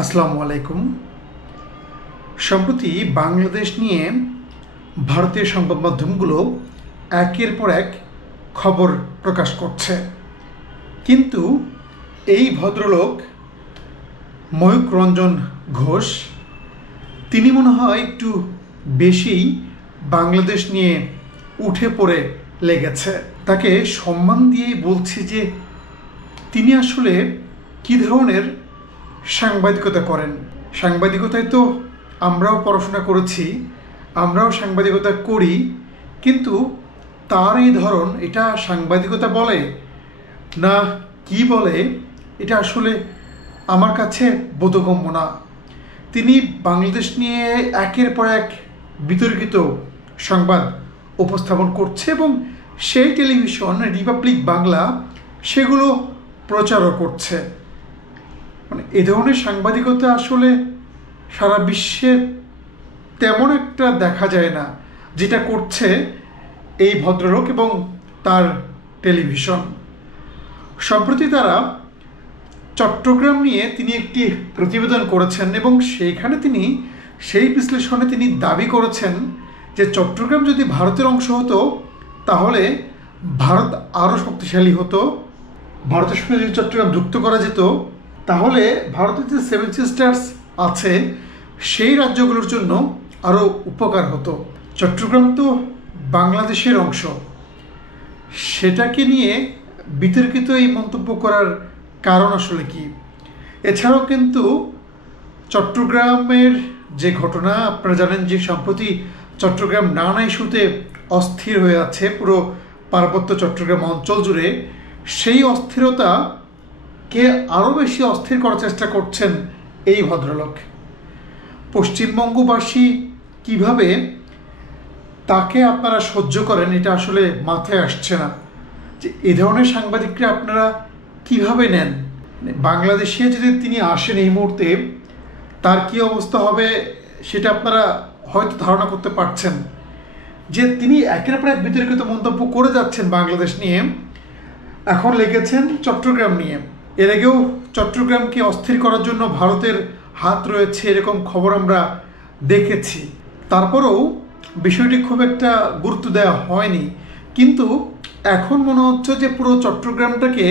আসসালামু আলাইকুম। সম্প্রতি বাংলাদেশ নিয়ে ভারতীয় সংবাদ মাধ্যমগুলো একের পর এক খবর প্রকাশ করছে, কিন্তু এই ভদ্রলোক ময়ূক রঞ্জন ঘোষ তিনি মনে হয় একটু বেশিই বাংলাদেশ নিয়ে উঠে পড়ে লেগেছে। তাকে সম্মান দিয়েই বলছি যে তিনি আসলে কী ধরনের সাংবাদিকতা করেন। সাংবাদিকতায় তো আমরাও পড়াশোনা করেছি, আমরাও সাংবাদিকতা করি, কিন্তু তার এই ধরন, এটা সাংবাদিকতা বলে না কি বলে, এটা আসলে আমার কাছে বোধগম্য না। তিনি বাংলাদেশ নিয়ে একের পর এক বিতর্কিত সংবাদ উপস্থাপন করছে এবং সেই টেলিভিশন রিপাবলিক বাংলা সেগুলো প্রচারও করছে। মানে এ ধরনের সাংবাদিকতা আসলে সারা বিশ্বে তেমন একটা দেখা যায় না, যেটা করছে এই ভদ্রলোক এবং তার টেলিভিশন। সম্প্রতি তারা চট্টগ্রাম নিয়ে তিনি একটি প্রতিবেদন করেছেন এবং সেইখানে তিনি সেই বিশ্লেষণে তিনি দাবি করেছেন যে চট্টগ্রাম যদি ভারতের অংশ হতো তাহলে ভারত আরও শক্তিশালী হতো। ভারতের সঙ্গে যদি চট্টগ্রাম যুক্ত করা যেত তাহলে ভারতের যে 7 সিস্টার্স আছে সেই রাজ্যগুলোর জন্য আরও উপকার হতো। চট্টগ্রাম তো বাংলাদেশের অংশ, সেটাকে নিয়ে বিতর্কিত এই মন্তব্য করার কারণ আসলে কি? এছাড়াও কিন্তু চট্টগ্রামের যে ঘটনা আপনারা জানেন যে সম্প্রতি চট্টগ্রাম নানা ইস্যুতে অস্থির হয়ে আছে পুরো পার্বত্য চট্টগ্রাম অঞ্চল জুড়ে। সেই অস্থিরতাকে আরও বেশি অস্থির করার চেষ্টা করছেন এই ভদ্রলোক। পশ্চিমবঙ্গবাসী কিভাবে তাকে আপনারা সহ্য করেন এটা আসলে মাথায় আসছে না, যে এ ধরনের সাংবাদিকরা আপনারা কিভাবে নেন। বাংলাদেশে যদি তিনি আসেন এই মুহূর্তে তার কি অবস্থা হবে সেটা আপনারা হয়তো ধারণা করতে পারছেন, যে তিনি একের পর এক বিতর্কিত মন্তব্য করে যাচ্ছেন বাংলাদেশ নিয়ে, এখন লেগেছেন চট্টগ্রাম নিয়ে। এর আগেও চট্টগ্রামকে অস্থির করার জন্য ভারতের হাত রয়েছে এরকম খবর আমরা দেখেছি, তারপরেও বিষয়টি খুব একটা গুরুত্ব দেওয়া হয়নি। কিন্তু এখন মনে হচ্ছে যে পুরো চট্টগ্রামটাকে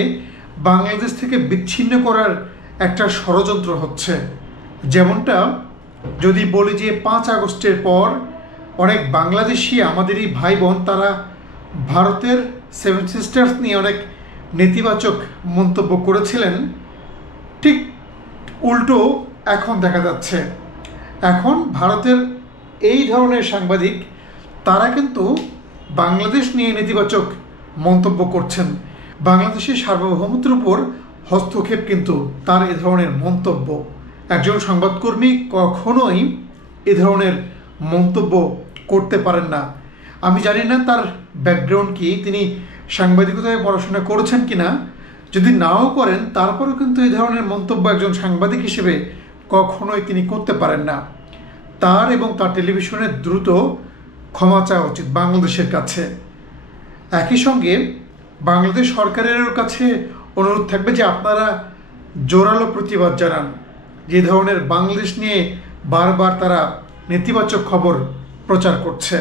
বাংলাদেশ থেকে বিচ্ছিন্ন করার একটা ষড়যন্ত্র হচ্ছে। যেমনটা যদি বলি যে 5 আগস্টের পর অনেক বাংলাদেশি আমাদেরই ভাই বোন তারা ভারতের 7 সিস্টার্স নিয়ে অনেক নেতিবাচক মন্তব্য করেছিলেন, ঠিক উল্টো এখন দেখা যাচ্ছে। এখন ভারতের এই ধরনের সাংবাদিক তারা কিন্তু বাংলাদেশ নিয়ে নেতিবাচক মন্তব্য করছেন। বাংলাদেশের সার্বভৌমত্বের উপর হস্তক্ষেপ কিন্তু তার এ ধরনের মন্তব্য। একজন সংবাদকর্মী কখনোই এ ধরনের মন্তব্য করতে পারেন না। আমি জানি না তার ব্যাকগ্রাউন্ড কি, তিনি সাংবাদিকতায় পড়াশোনা করেছেন কিনা। যদি নাও করেন তারপরেও কিন্তু এই ধরনের মন্তব্য একজন সাংবাদিক হিসেবে কখনোই তিনি করতে পারেন না। তার এবং তার টেলিভিশনের দ্রুত ক্ষমা চাওয়া উচিত বাংলাদেশের কাছে। একই সঙ্গে বাংলাদেশ সরকারের কাছে অনুরোধ থাকবে যে আপনারা জোরালো প্রতিবাদ জানান যে ধরনের বাংলাদেশ নিয়ে বারবার তারা নেতিবাচক খবর প্রচার করছে।